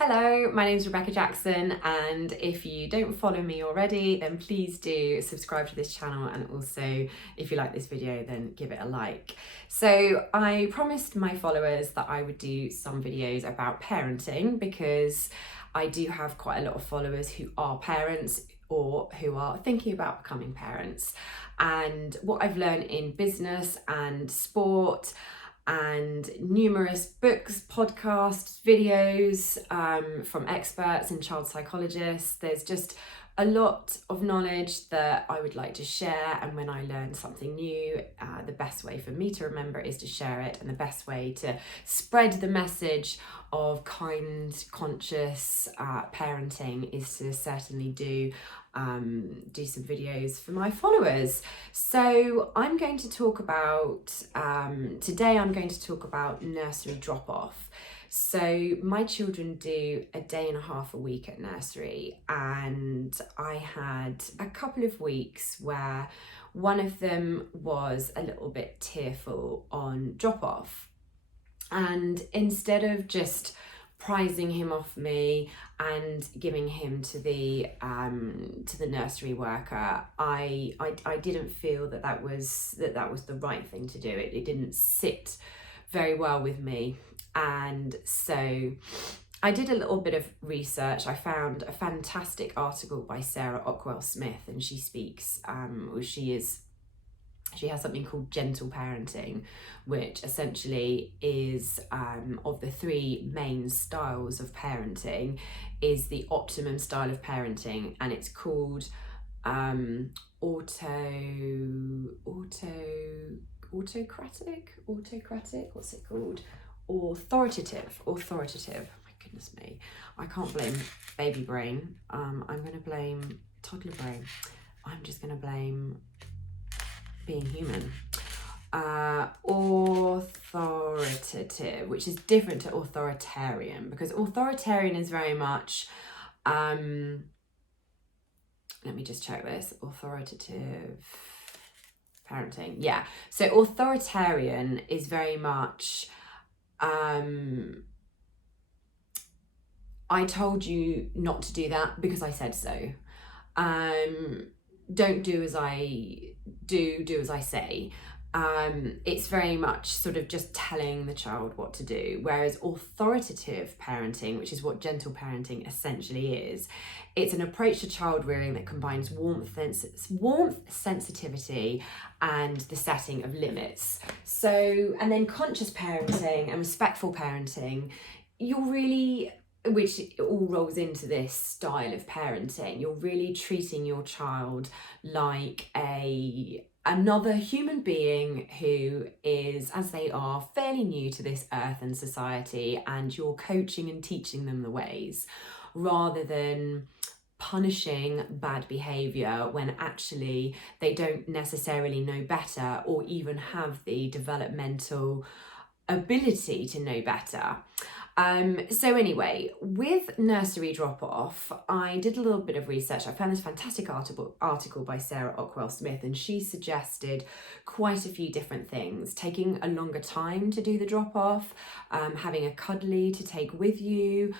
Hello, my name is Rebecca Jackson, and if you don't follow me already, then please do subscribe to this channel, and also if you like this video, then give it a like. So I promised my followers that I would do some videos about parenting because I do have quite a lot of followers who are parents or who are thinking about becoming parents. And what I've learned in business and sport and numerous books, podcasts, videos from experts and child psychologists. There's just a lot of knowledge that I would like to share, and when I learn something new, the best way for me to remember is to share it, and the best way to spread the message of kind, conscious parenting is to certainly do some videos for my followers. So I'm going to talk about, today I'm going to talk about nursery drop-off. So my children do a day and a half a week at nursery, and I had a couple of weeks where one of them was a little bit tearful on drop-off. And instead of just prizing him off me and giving him to the nursery worker, I didn't feel that was the right thing to do. It didn't sit very well with me, and so I did a little bit of research. I found a fantastic article by Sarah Ockwell-Smith, and she speaks. She has something called gentle parenting, which essentially is, of the three main styles of parenting, is the optimum style of parenting, and it's called autocratic, what's it called? Authoritative. Oh my goodness me. I can't blame baby brain. I'm going to blame toddler brain. I'm just going to blame being human. Authoritative, which is different to authoritarian, because authoritarian is very much, let me just check this, authoritative parenting. Yeah, so authoritarian is very much, I told you not to do that because I said so. Don't do as I do as I say. It's very much sort of just telling the child what to do, whereas authoritative parenting, which is what gentle parenting essentially is, it's an approach to child rearing that combines warmth, sensitivity, and the setting of limits. So, and then conscious parenting and respectful parenting, which all rolls into this style of parenting, you're really treating your child like another human being who is, as they are, fairly new to this earth and society, and you're coaching and teaching them the ways, rather than punishing bad behaviour when actually they don't necessarily know better or even have the developmental ability to know better. So anyway, with nursery drop-off, I did a little bit of research. I found this fantastic article by Sarah Ockwell-Smith, and she suggested quite a few different things: taking a longer time to do the drop-off, having a cuddly to take with you,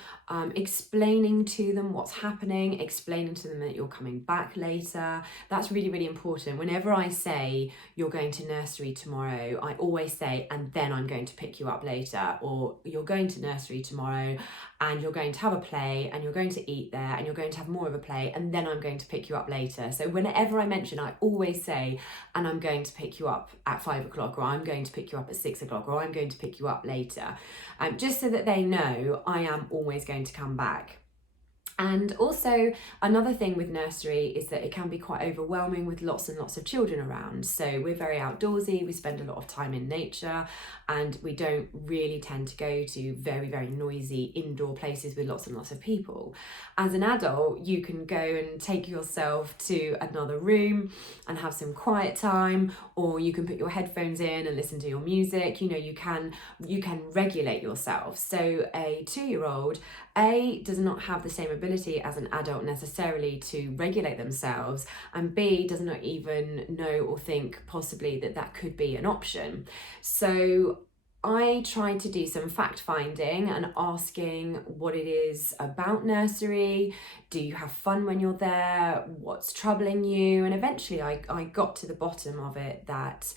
explaining to them what's happening, explaining to them that you're coming back later. That's really, really important. Whenever I say you're going to nursery tomorrow, I always say, and then I'm going to pick you up later, or you're going to nursery tomorrow and you're going to have a play and you're going to eat there and you're going to have more of a play, and then I'm going to pick you up later. So whenever I mention, I always say, and I'm going to pick you up at 5 o'clock, or I'm going to pick you up at 6 o'clock, or I'm going to pick you up later, just so that they know I am always going to come back. And also, another thing with nursery is that it can be quite overwhelming with lots and lots of children around. So we're very outdoorsy, we spend a lot of time in nature, and we don't really tend to go to very, very noisy indoor places with lots and lots of people. As an adult, you can go and take yourself to another room and have some quiet time, or you can put your headphones in and listen to your music. You know, you can regulate yourself. So a 2-year-old, does not have the same ability as an adult necessarily to regulate themselves, and B, does not even know or think possibly that could be an option. So I tried to do some fact finding and asking what it is about nursery. Do you have fun when you're there? What's troubling you? And eventually I got to the bottom of it that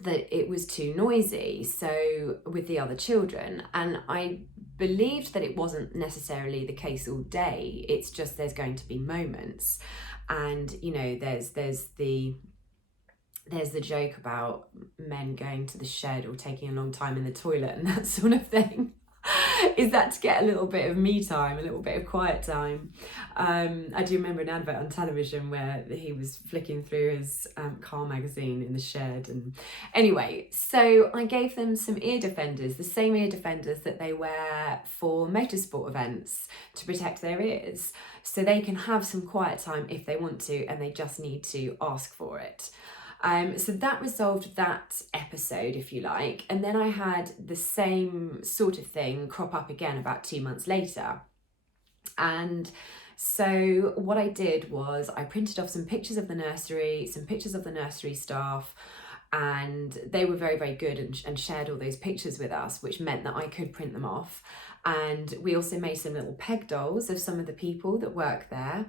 that it was too noisy, so with the other children. And I believed that it wasn't necessarily the case all day. It's just there's going to be moments. And you know, there's the joke about men going to the shed or taking a long time in the toilet and that sort of thing. Is that to get a little bit of me time, a little bit of quiet time. I do remember an advert on television where he was flicking through his car magazine in the shed. And anyway, so I gave them some ear defenders, the same ear defenders that they wear for motorsport events to protect their ears, so they can have some quiet time if they want to, and they just need to ask for it. So that resolved that episode, if you like. And then I had the same sort of thing crop up again about 2 months later. And so what I did was I printed off some pictures of the nursery, some pictures of the nursery staff, and they were very, very good and shared all those pictures with us, which meant that I could print them off. And we also made some little peg dolls of some of the people that work there.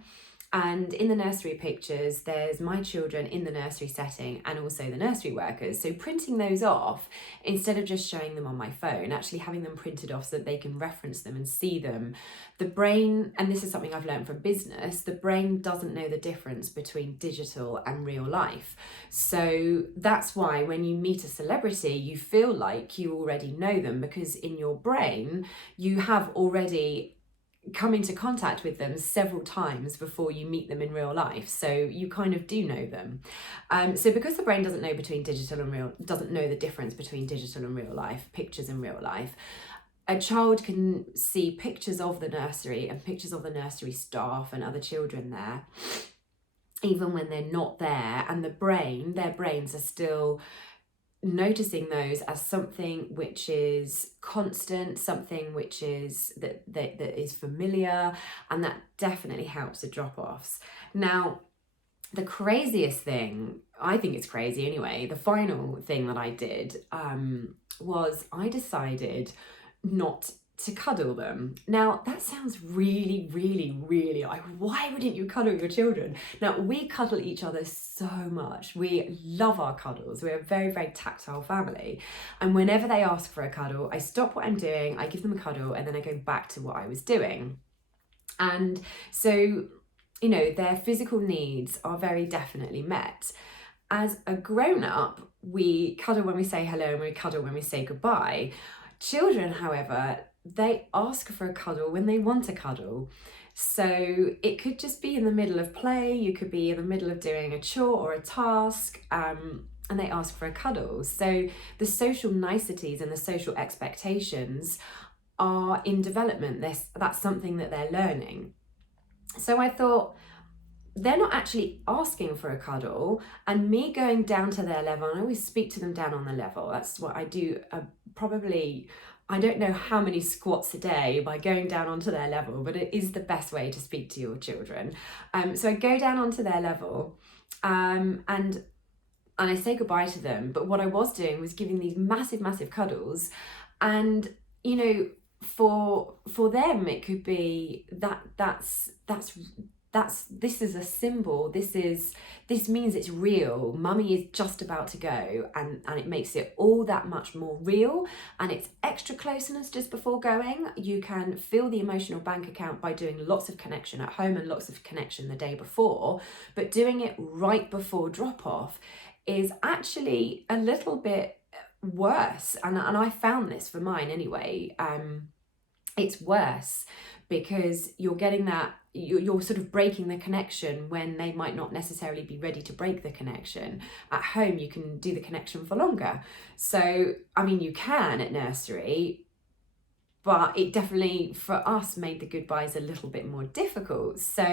And in the nursery pictures, there's my children in the nursery setting and also the nursery workers. So printing those off, instead of just showing them on my phone, actually having them printed off so that they can reference them and see them. The brain, and this is something I've learned from business, the brain doesn't know the difference between digital and real life. So that's why when you meet a celebrity, you feel like you already know them, because in your brain, you have already come into contact with them several times before you meet them in real life, so you kind of do know them. So because the brain doesn't know doesn't know the difference between digital and real life, pictures and real life, a child can see pictures of the nursery and pictures of the nursery staff and other children there, even when they're not there, and their brains are still noticing those as something which is constant, something which is that is familiar, and that definitely helps with drop-offs. Now, the craziest thing, I think it's crazy anyway, the final thing that I did was I decided not to cuddle them. Now, that sounds really, really, really like, why wouldn't you cuddle your children? Now, we cuddle each other so much. We love our cuddles. We're a very, very tactile family. And whenever they ask for a cuddle, I stop what I'm doing, I give them a cuddle, and then I go back to what I was doing. And so, you know, their physical needs are very definitely met. As a grown-up, we cuddle when we say hello and we cuddle when we say goodbye. Children, however, they ask for a cuddle when they want a cuddle. So it could just be in the middle of play, you could be in the middle of doing a chore or a task, and they ask for a cuddle. So the social niceties and the social expectations are in development. That's something that they're learning. So I thought, they're not actually asking for a cuddle, and me going down to their level, and I always speak to them down on the level. That's what I do, probably, I don't know how many squats a day by going down onto their level, but it is the best way to speak to your children. So I go down onto their level, and I say goodbye to them. But what I was doing was giving these massive, massive cuddles, and you know, for them it could be this is a symbol, this means it's real, mummy is just about to go, and it makes it all that much more real, and it's extra closeness just before going. You can fill the emotional bank account by doing lots of connection at home and lots of connection the day before, but doing it right before drop off is actually a little bit worse, and I found this for mine anyway. It's worse because you're getting that, you're sort of breaking the connection when they might not necessarily be ready to break the connection. At home, you can do the connection for longer. So, I mean, you can at nursery, but it definitely, for us, made the goodbyes a little bit more difficult. So,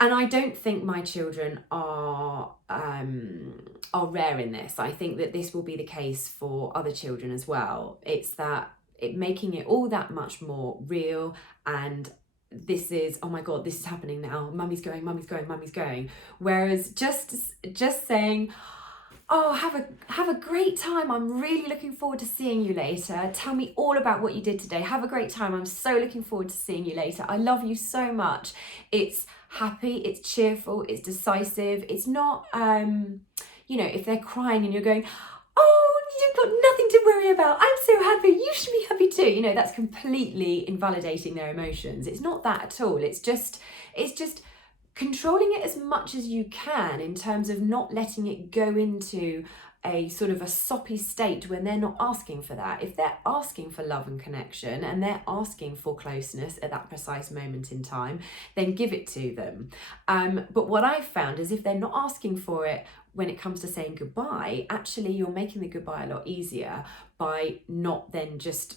and I don't think my children are rare in this. I think that this will be the case for other children as well. It's that making it all that much more real, and this is, oh my God, this is happening now. Mummy's going, mummy's going, mummy's going. Whereas just saying, oh, have a great time. I'm really looking forward to seeing you later. Tell me all about what you did today. Have a great time. I'm so looking forward to seeing you later. I love you so much. It's happy, it's cheerful, it's decisive. It's not, you know, if they're crying and you're going, oh, you've got nothing to worry about. I'm so happy. You should be happy too. You know, that's completely invalidating their emotions. It's not that at all. It's just controlling it as much as you can in terms of not letting it go into a sort of a soppy state when they're not asking for that. If they're asking for love and connection and they're asking for closeness at that precise moment in time, then give it to them. But what I've found is if they're not asking for it when it comes to saying goodbye, actually you're making the goodbye a lot easier by not then just,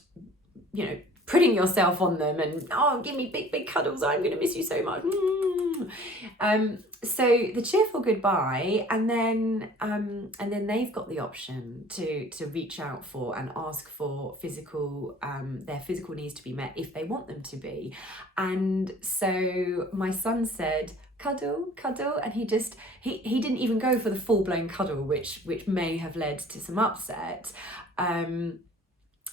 you know, putting yourself on them and, oh, give me big cuddles, I'm going to miss you so much. So the cheerful goodbye, and then they've got the option to reach out for and ask for physical, their physical needs to be met if they want them to be. And so my son said, cuddle, and he didn't even go for the full-blown cuddle, which may have led to some upset.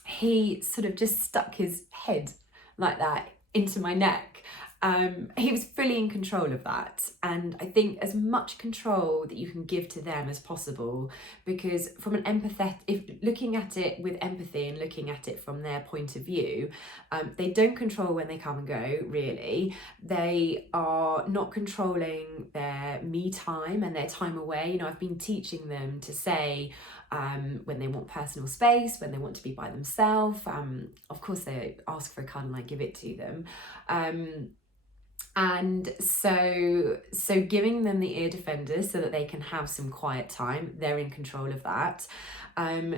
He sort of just stuck his head like that into my neck. He was fully in control of that, and I think as much control that you can give to them as possible, because from if looking at it with empathy and looking at it from their point of view, they don't control when they come and go, really. They are not controlling their me time and their time away. You know, I've been teaching them to say, when they want personal space, when they want to be by themselves. Of course, they ask for a cuddle and I give it to them. And so giving them the ear defenders so that they can have some quiet time, they're in control of that.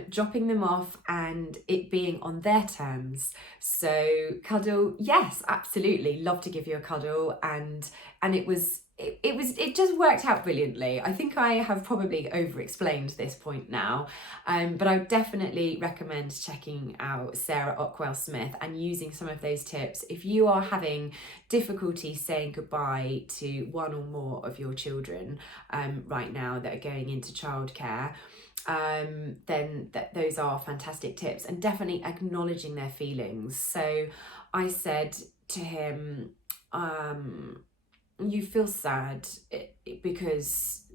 Dropping them off and it being on their terms. So cuddle, yes, absolutely, love to give you a cuddle, and it just worked out brilliantly. I think I have probably over-explained this point now, but I would definitely recommend checking out Sarah Ockwell-Smith and using some of those tips. If you are having difficulty saying goodbye to one or more of your children right now that are going into childcare, then those are fantastic tips, and definitely acknowledging their feelings. So I said to him, you feel sad because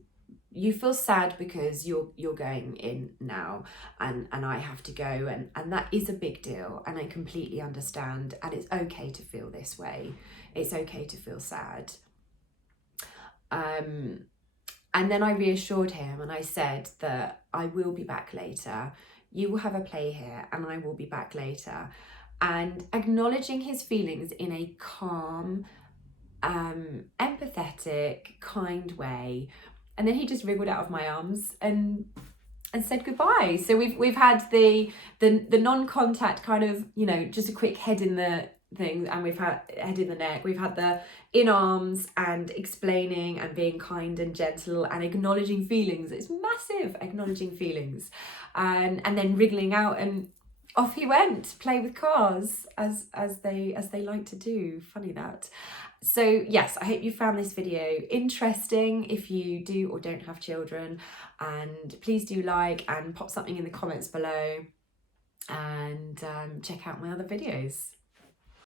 you're going in now, and I have to go, and that is a big deal, and I completely understand, and it's okay to feel this way. It's okay to feel sad. And then I reassured him and I said that I will be back later. You will have a play here and I will be back later. And acknowledging his feelings in a calm, empathetic, kind way. And then he just wriggled out of my arms and said goodbye. So we've had the non-contact kind of, you know, just a quick head in the thing, and we've had head in the neck, we've had the in arms and explaining and being kind and gentle and acknowledging feelings. It's massive, acknowledging feelings, and then wriggling out, and off he went to play with cars as they like to do. Funny that. So yes, I hope you found this video interesting if you do or don't have children, and please do like and pop something in the comments below, and check out my other videos.